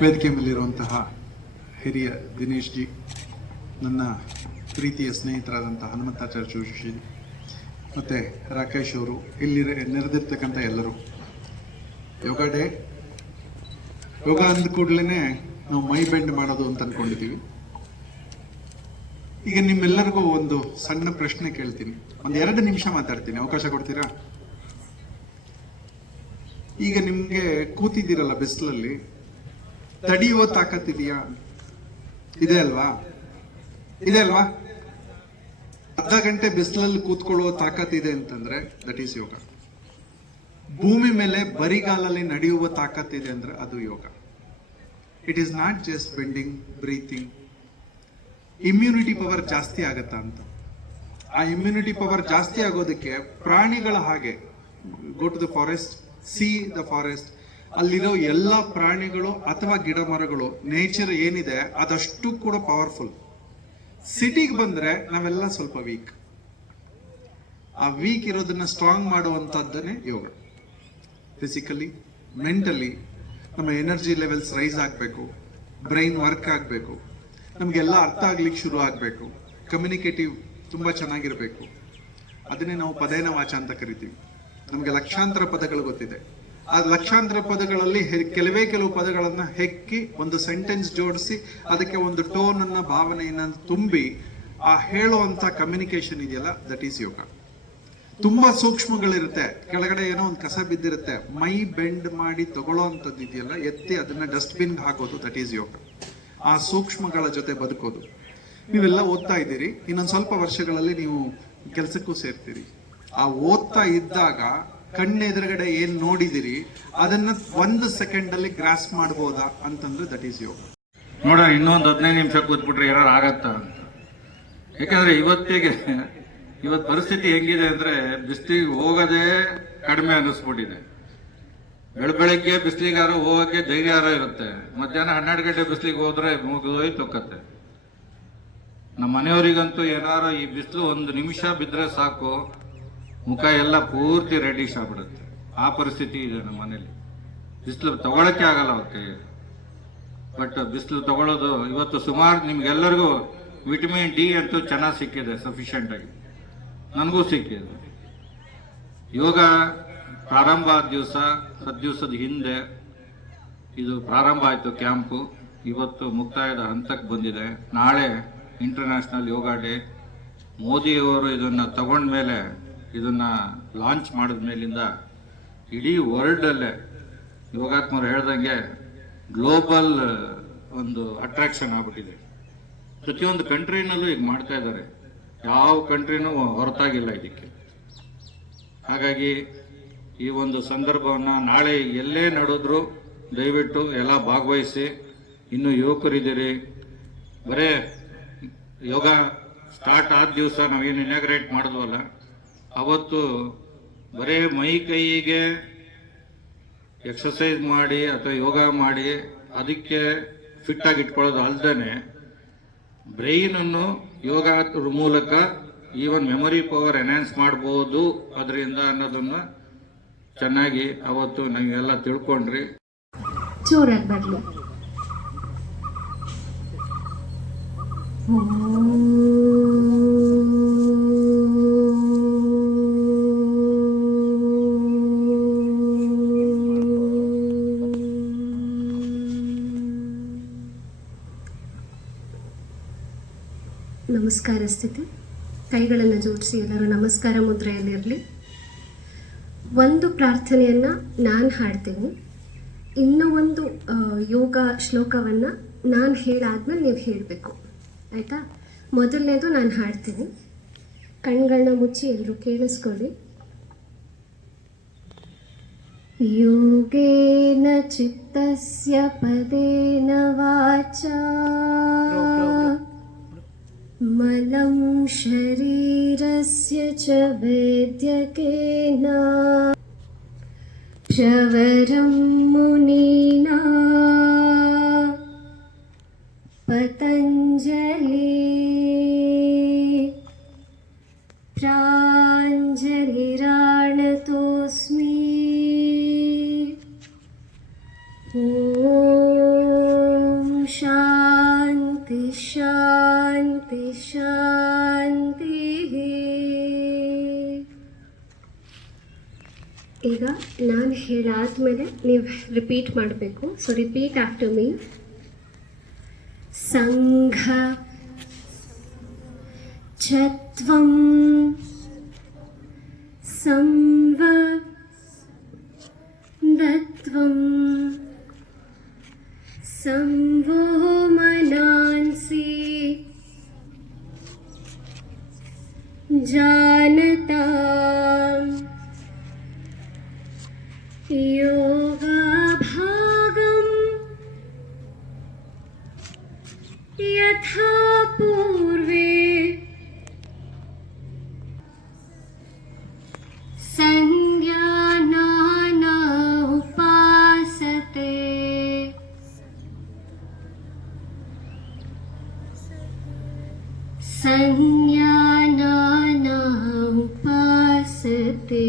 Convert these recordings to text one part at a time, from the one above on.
ವೇದಿಕೆ ಮೇಲಿರುವಂತಹ ಹಿರಿಯ ದಿನೇಶ್ ಜಿ, ನನ್ನ ಪ್ರೀತಿಯ ಸ್ನೇಹಿತರಾದಂತಹ ಹನುಮಂತಾಚಾರ್ಯ ಜೋಶಿ ಮತ್ತು ರಾಕೇಶ್ ಅವರು, ಇಲ್ಲಿ ನೆರೆದಿರ್ತಕ್ಕಂಥ ಎಲ್ಲರೂ, ಯೋಗ ಡೇ, ಯೋಗ ಅಂದ ಕೂಡಲೇ ನಾವು ಮೈ ಬೆಂಡ್ ಮಾಡೋದು ಅಂತ ಅಂದ್ಕೊಂಡಿದ್ದೀವಿ. ಈಗ ನಿಮ್ಮೆಲ್ಲರಿಗೂ ಒಂದು ಸಣ್ಣ ಪ್ರಶ್ನೆ ಕೇಳ್ತೀನಿ, ಒಂದು 2 ನಿಮಿಷ ಮಾತಾಡ್ತೀನಿ, ಅವಕಾಶ ಕೊಡ್ತೀರಾ? ಈಗ ನಿಮ್ಗೆ ಕೂತಿದ್ದೀರಲ್ಲ ಬಿಸಿಲಲ್ಲಿ, ತಡೆಯುವ ತಾಕತ್ತಿದೆಯಾ? ಇದೆ ಅಲ್ವಾ? ಇದೆ ಅಲ್ವಾ? ಅರ್ಧ ಗಂಟೆ ಬಿಸಿಲಲ್ಲಿ ಕೂತ್ಕೊಳ್ಳುವ ತಾಕತ್ತಿದೆ ಅಂತಂದ್ರೆ ದಟ್ ಈಸ್ ಯೋಗ. ಭೂಮಿ ಮೇಲೆ ಬರಿಗಾಲಲ್ಲಿ ನಡೆಯುವ ತಾಕತ್ತಿದೆ ಅಂದ್ರೆ ಅದು ಯೋಗ. It is not just bending, breathing. Immunity power ಜಾಸ್ತಿ ಆಗತ್ತಾ ಅಂತ. ಆ ಇಮ್ಯುನಿಟಿ ಪವರ್ ಜಾಸ್ತಿ ಆಗೋದಕ್ಕೆ ಪ್ರಾಣಿಗಳ ಹಾಗೆ, go to the forest, see the forest, ಅಲ್ಲಿರೋ ಎಲ್ಲ ಪ್ರಾಣಿಗಳು ಅಥವಾ ಗಿಡ ಮರಗಳು, ನೇಚರ್ ಏನಿದೆ ಅದಷ್ಟು ಕೂಡ ಪವರ್ಫುಲ್. ಸಿಟಿಗೆ ಬಂದ್ರೆ ನಾವೆಲ್ಲ ಸ್ವಲ್ಪ ವೀಕ್. ಆ ವೀಕ್ ಇರೋದನ್ನ ಸ್ಟ್ರಾಂಗ್ ಮಾಡುವಂತದ್ದನ್ನೇ ಯೋಗ. ಫಿಸಿಕಲಿ, ಮೆಂಟಲಿ ನಮ್ಮ ಎನರ್ಜಿ ಲೆವೆಲ್ಸ್ ರೈಸ್ ಆಗಬೇಕು, ಬ್ರೈನ್ ವರ್ಕ್ ಆಗಬೇಕು, ನಮಗೆಲ್ಲ ಅರ್ಥ ಆಗ್ಲಿಕ್ಕೆ ಶುರು ಆಗಬೇಕು, ಕಮ್ಯುನಿಕೇಟಿವ್ ತುಂಬ ಚೆನ್ನಾಗಿರಬೇಕು. ಅದನ್ನೇ ನಾವು ಪದೇನ ವಾಚ ಅಂತ ಕರಿತೀವಿ. ನಮಗೆ ಲಕ್ಷಾಂತರ ಪದಗಳು ಗೊತ್ತಿದೆ. ಆ ಲಕ್ಷಾಂತರ ಪದಗಳಲ್ಲಿ ಕೆಲವು ಪದಗಳನ್ನ ಹೆಕ್ಕಿ ಒಂದು ಸೆಂಟೆನ್ಸ್ ಜೋಡಿಸಿ ಅದಕ್ಕೆ ಒಂದು ಟೋನ್ ಅನ್ನ, ಭಾವನೆಯನ್ನ ತುಂಬಿ ಆ ಹೇಳುವಂತ ಕಮ್ಯುನಿಕೇಶನ್ ಇದೆಯಲ್ಲ, ದಟ್ ಈಸ್ ಯೋಗ. ತುಂಬಾ ಸೂಕ್ಷ್ಮಗಳಿರುತ್ತೆ. ಕೆಳಗಡೆ ಏನೋ ಒಂದು ಕಸ ಬಿದ್ದಿರುತ್ತೆ, ಮೈ ಬೆಂಡ್ ಮಾಡಿ ತಗೊಳ್ಳೋ ಅಂತದ್ದು ಇದೆಯಲ್ಲ, ಎತ್ತಿ ಅದನ್ನ ಡಸ್ಟ್ಬಿನ್ ಹಾಕೋದು, ದಟ್ ಈಸ್ ಯೋಗ. ಆ ಸೂಕ್ಷ್ಮಗಳ ಜೊತೆ ಬದುಕೋದು. ನೀವೆಲ್ಲ ಓದ್ತಾ ಇದ್ದೀರಿ, ಇನ್ನೊಂದು ಸ್ವಲ್ಪ ವರ್ಷಗಳಲ್ಲಿ ನೀವು ಕೆಲಸಕ್ಕೂ ಸೇರ್ತೀರಿ. ಆ ಓದ್ತಾ ಇದ್ದಾಗ ಕಣ್ಣೆದುರುಗಡೆ ಏನ್ ನೋಡಿದಿರಿ ಅದನ್ನ 1 ಸೆಕೆಂಡ್ ಅಲ್ಲಿ ಗ್ರಾಸ್ ಮಾಡಬಹುದಾ ಅಂತಂದ್ರೆ ದಟ್ ಈಸ್ ಯೋಗ. ನೋಡ, ಇನ್ನೊಂದು 15 ನಿಮಿಷ ಕೂತ್ಬಿಟ್ರೆ ಏನಾರು ಆಗತ್ತ ಅಂತ. ಯಾಕಂದ್ರೆ ಇವತ್ತು ಪರಿಸ್ಥಿತಿ ಹೆಂಗಿದೆ ಅಂದ್ರೆ, ಬಿಸಿಲಿಗೆ ಹೋಗೋದೇ ಕಡಿಮೆ ಅನ್ನಿಸ್ಬಿಟ್ಟಿದೆ. ಬೆಳಗ್ಗೆ ಬಿಸಿಲಿಗಾರ ಹೋಗಕ್ಕೆ ಧೈರ್ಯಾರ ಇರುತ್ತೆ, ಮಧ್ಯಾಹ್ನ 12 ಗಂಟೆ ಬಿಸಿಲಿಗೆ ಹೋದ್ರೆ ಮುಗಿದೋಯ್ತು ತೊಕ್ಕತ್ತೆ. ನಮ್ಮ ಮನೆಯವರಿಗಂತೂ ಏನಾರು ಈ ಬಿಸಿಲು 1 ನಿಮಿಷ ಬಿದ್ರೆ ಸಾಕು, ಮುಖ ಎಲ್ಲ ಪೂರ್ತಿ ರೆಡಿಶ್ ಆಗ್ಬಿಡುತ್ತೆ. ಆ ಪರಿಸ್ಥಿತಿ ಇದೆ ನಮ್ಮ ಮನೇಲಿ. ಬಿಸಿಲು ತಗೊಳಕ್ಕೆ ಆಗಲ್ಲ ಅವ್ರ ಕೈಯಲ್ಲಿ. ಬಟ್ ಬಿಸಿಲು ತಗೊಳ್ಳೋದು ಇವತ್ತು ಸುಮಾರು ನಿಮ್ಗೆಲ್ಲರಿಗೂ ವಿಟಮಿನ್ ಡಿ ಅಂತೂ ಚೆನ್ನಾಗಿ ಸಿಕ್ಕಿದೆ, ಸಫಿಷಿಯೆಂಟ್ ಆಗಿ. ನನಗೂ ಸಿಕ್ಕಿದೆ. ಯೋಗ ಪ್ರಾರಂಭ ಆದ ದಿವಸ, 10 ದಿವಸದ ಹಿಂದೆ ಇದು ಪ್ರಾರಂಭ ಆಯಿತು ಕ್ಯಾಂಪು. ಇವತ್ತು ಮುಕ್ತಾಯದ ಹಂತಕ್ಕೆ ಬಂದಿದೆ. ನಾಳೆ ಇಂಟರ್ನ್ಯಾಷನಲ್ ಯೋಗ ಡೇ. ಮೋದಿಯವರು ಇದನ್ನು ತಗೊಂಡ್ಮೇಲೆ, ಇದನ್ನ ಲಾಂಚ್ ಮಾಡಿದ ಮೇಲಿಂದ ಇಡೀ ವರ್ಲ್ಡಲ್ಲೇ ಯೋಗಾತ್ಮರು ಹೇಳ್ದಂಗೆ ಗ್ಲೋಬಲ್ ಒಂದು ಅಟ್ರಾಕ್ಷನ್ ಆಗ್ಬಿಟ್ಟಿದೆ. ಪ್ರತಿಯೊಂದು ಕಂಟ್ರಿನಲ್ಲೂ ಈಗ ಮಾಡ್ತಾ ಇದ್ದಾರೆ. ಯಾವ ಕಂಟ್ರಿನೂ ಹೊರತಾಗಿಲ್ಲ ಇದಕ್ಕೆ. ಹಾಗಾಗಿ ಈ ಒಂದು ಸಂದರ್ಭವನ್ನು ನಾಳೆ ಎಲ್ಲೇ ನಡೆದ್ರು ದಯವಿಟ್ಟು ಎಲ್ಲ ಭಾಗವಹಿಸಿ. ಇನ್ನು ಯುವಕರಿದ್ದೀರಿ, ಬರೇ ಯೋಗ ಸ್ಟಾರ್ಟ್ ಆದ ದಿವಸ ನಾವೇನು ಇನಾಗ್ರೇಟ್ ಮಾಡಿದ್ವಲ್ಲ, ಅವತ್ತು ಬರೇ ಮೈ ಕೈಗೆ ಎಕ್ಸಸೈಸ್ ಮಾಡಿ ಅಥವಾ ಯೋಗ ಮಾಡಿ ಅದಕ್ಕೆ ಫಿಟ್ ಆಗಿ ಇಟ್ಕೊಳ್ಳೋದು ಅಲ್ದೇ, ಬ್ರೈನನ್ನು ಯೋಗ ಮೂಲಕ ಈವನ್ ಮೆಮೊರಿ ಪವರ್ ಎನ್ಹಾನ್ಸ್ ಮಾಡ್ಬೋದು ಅದರಿಂದ ಅನ್ನೋದನ್ನ ಚೆನ್ನಾಗಿ ಅವತ್ತು ನೀವೆಲ್ಲ ತಿಳ್ಕೊಂಡ್ರಿ. ಜೋರಾಗಿ ಬರಲಿ. ನಮಸ್ಕಾರ ಸ್ಥಿತಿ. ಕೈಗಳನ್ನು ಜೋಡಿಸಿ ಎಲ್ಲರೂ ನಮಸ್ಕಾರ ಮುದ್ರೆಯಲ್ಲಿರಲಿ. ಒಂದು ಪ್ರಾರ್ಥನೆಯನ್ನು ನಾನು ಹಾಡ್ತೀನಿ, ಇನ್ನೂ ಒಂದು ಯೋಗ ಶ್ಲೋಕವನ್ನು ನಾನು ಹೇಳಾದ್ಮೇಲೆ ನೀವು ಹೇಳಬೇಕು, ಆಯಿತಾ? ಮೊದಲನೇದು ನಾನು ಹಾಡ್ತೀನಿ, ಕಣ್ಗಳನ್ನ ಮುಚ್ಚಿ ಎಲ್ಲರೂ ಕೇಳಿಸ್ಕೊಳ್ಳಿ. ಯೋಗೇನ ಚಿತ್ತಸ್ಯ ಪದೇನ ವಾಚಾ ಮಲಂ ಶರೀರಸ್ಯ ಚ ವೇದ್ಯಕೇನ ಪ್ರವರಂ ಮುನೀನಾ ಪತಂಜಲಿ ಪ್ರಾಂಜಲಿರಾಣತೋಸ್ಮಿ. ಓಂ ಶಾಂತಿಃ. ಈಗ ನಾನು ಹೇಳಾದ್ಮೇಲೆ ನೀವು ರಿಪೀಟ್ ಮಾಡಬೇಕು. So repeat after me. ಸಂಘ ಚತ್ವಂ ಸಂವದತ್ವಂ ಸಂವೋ ಮನಾಂಸಿ ಜಾನತಾಂ ಯೋಗಾಭಾಗಂ ಯಥಾ ಪೂರ್ವೇ ಸಂಜ್ಞಾನಾನ ಉಪಾಸತೆ. ಸಂಜ್ಞಾನಾನ ಉಪಾಸತೆ.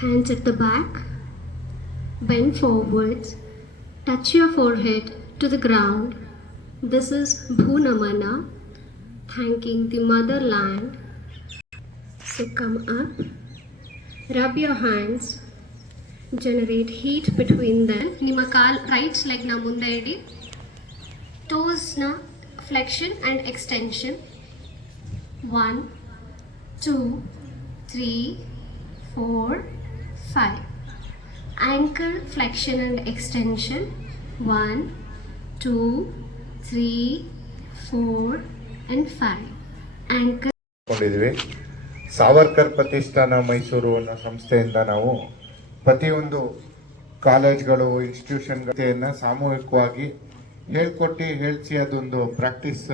Hands at the back, bend forwards, touch your forehead to the ground. This is Bhunamana, thanking the motherland. So come up, rub your hands, generate heat between them. ನಿಮ್ಮ ಕಾಲ್ right ಲೆಗ್ನ ಮುಂದೆ ಇಡಿ. ಟೋಸ್ನ flexion and extension. 1, 2, 3, 4, 5. Ankle flexion and extension. 1, 2, 3, 4 and 5. Ankle. ಕೊಂಡಿದ್ವಿ. Savarkar ಪ್ರತಿಷ್ಠಾನ ಮೈಸೂರು ಅನ್ನೋ ಸಂಸ್ಥೆಯಿಂದ ನಾವು ಪ್ರತಿಯೊಂದು ಕಾಲೇಜ್ಗಳು ಇನ್ಸ್ಟಿಟ್ಯೂಷನ್ಗಳನ್ನ ಸಾಮೂಹಿಕವಾಗಿ ಹೇಳ್ಕೊಟ್ಟು ಹೇಳ್ಸಿ ಅದೊಂದು ಪ್ರಾಕ್ಟೀಸ್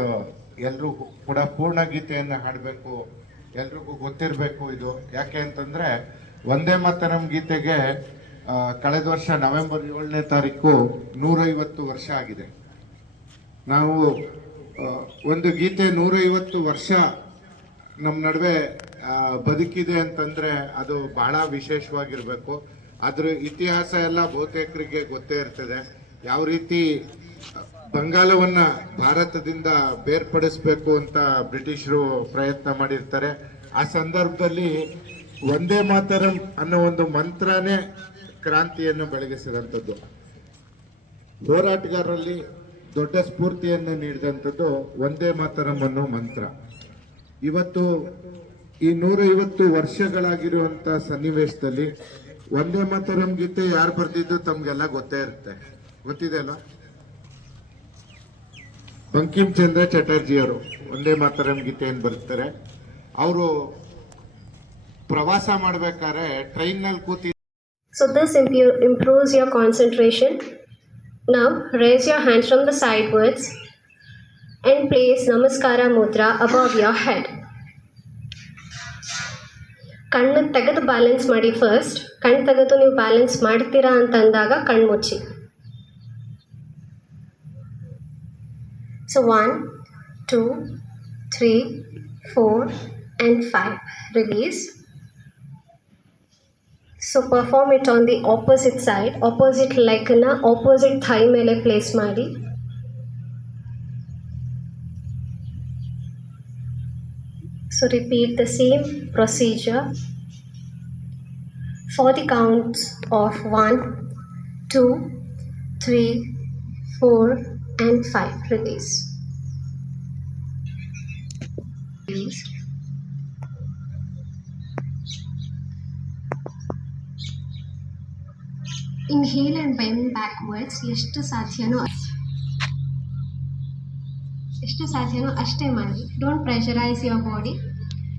ಎಲ್ಲರೂ ಕೂಡ ಪೂರ್ಣ ಗೀತೆಯನ್ನು ಹಾಡಬೇಕು, ಎಲ್ರಿಗೂ ಗೊತ್ತಿರಬೇಕು. ಇದು ಯಾಕೆ ಅಂತಂದ್ರೆ ವಂದೇ ಮಾತರಂ ಗೀತೆಗೆ ಕಳೆದ ವರ್ಷ ನವೆಂಬರ್ 7ನೇ ತಾರೀಕು 150 ವರ್ಷ ಆಗಿದೆ. ನಾವು ಒಂದು ಗೀತೆ 150 ವರ್ಷ ನಮ್ಮ ನಡುವೆ ಬದುಕಿದೆ ಅಂತಂದ್ರೆ ಅದು ಬಹಳ ವಿಶೇಷವಾಗಿರ್ಬೇಕು. ಅದ್ರ ಇತಿಹಾಸ ಎಲ್ಲ ಬಹುತೇಕರಿಗೆ ಗೊತ್ತೇ ಇರ್ತದೆ. ಯಾವ ರೀತಿ ಬಂಗಾಲವನ್ನ ಭಾರತದಿಂದ ಬೇರ್ಪಡಿಸ್ಬೇಕು ಅಂತ ಬ್ರಿಟಿಷರು ಪ್ರಯತ್ನ ಮಾಡಿರ್ತಾರೆ. ಆ ಸಂದರ್ಭದಲ್ಲಿ ವಂದೇ ಮಾತರಂ ಅನ್ನೋ ಒಂದು ಮಂತ್ರನೇ ಕ್ರಾಂತಿಯನ್ನು ಬೆಳಗಿಸಿದಂಥದ್ದು. ಹೋರಾಟಗಾರರಲ್ಲಿ ದೊಡ್ಡ ಸ್ಫೂರ್ತಿಯನ್ನು ನೀಡಿದಂಥದ್ದು ವಂದೇ ಮಾತರಂ ಅನ್ನೋ ಮಂತ್ರ. ಇವತ್ತು ಈ 150 ವರ್ಷಗಳಾಗಿರುವಂತ ಸನ್ನಿವೇಶದಲ್ಲಿ ವಂದೇ ಮಾತರಂ ಗೀತೆ ಯಾರು ಬರ್ದಿದ್ದು ತಮ್ಗೆಲ್ಲ ಗೊತ್ತೇ ಇರುತ್ತೆ. ಗೊತ್ತಿದೆ ಅಲ್ಲ? ಬಂಕಿಮ್ ಚಂದ್ರ ಚಟರ್ಜಿ ಅವರು ವಂದೇ ಮಾತರಂ ಗೀತೆಯನ್ನು ಬರ್ತಾರೆ. ಅವರು ಪ್ರವಾಸ ಮಾಡ್ಬೇಕಾದ್ರೆ ಟ್ರೈನ್ ನಲ್ಲಿ ಕೂತಿ. So this improves your concentration. Now raise your hands from the sidewards and place Namaskara Mudra above your head. ಕಣ್ಣು ತೆಗೆದು ಬ್ಯಾಲೆನ್ಸ್ ಮಾಡಿ. ಫಸ್ಟ್ ಕಣ್ಣು ತೆಗೆದು ನೀವು ಬ್ಯಾಲೆನ್ಸ್ ಮಾಡ್ತೀರಾ ಅಂತ ಅಂದಾಗ ಕಣ್ಣು ಮುಚ್ಚಿ. So 1, 2, 3, 4 and 5. Release. So perform it on the opposite side. Opposite leg na opposite thigh ಮೇಲೆ place ಮಾಡಿ. So repeat the same procedure for the counts of 1, 2, 3, 4 and 5. Release. Release. Inhale and bend backwards. ಎಷ್ಟು ಸಾಧ್ಯನೋ ಅಷ್ಟೇ ಮಾಡಿ. Don't pressurise your body.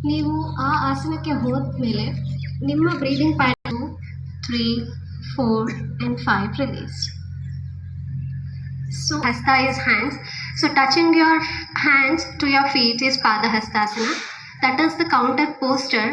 ನೀವು ಆ ಆಸನಕ್ಕೆ ಹೋದ್ಮೇಲೆ ನಿಮ್ಮ breathing pattern 2, 3, 4 and 5. Release. So hasta is hands. So touching your hands to your feet is Padahastasana. That is the counter posture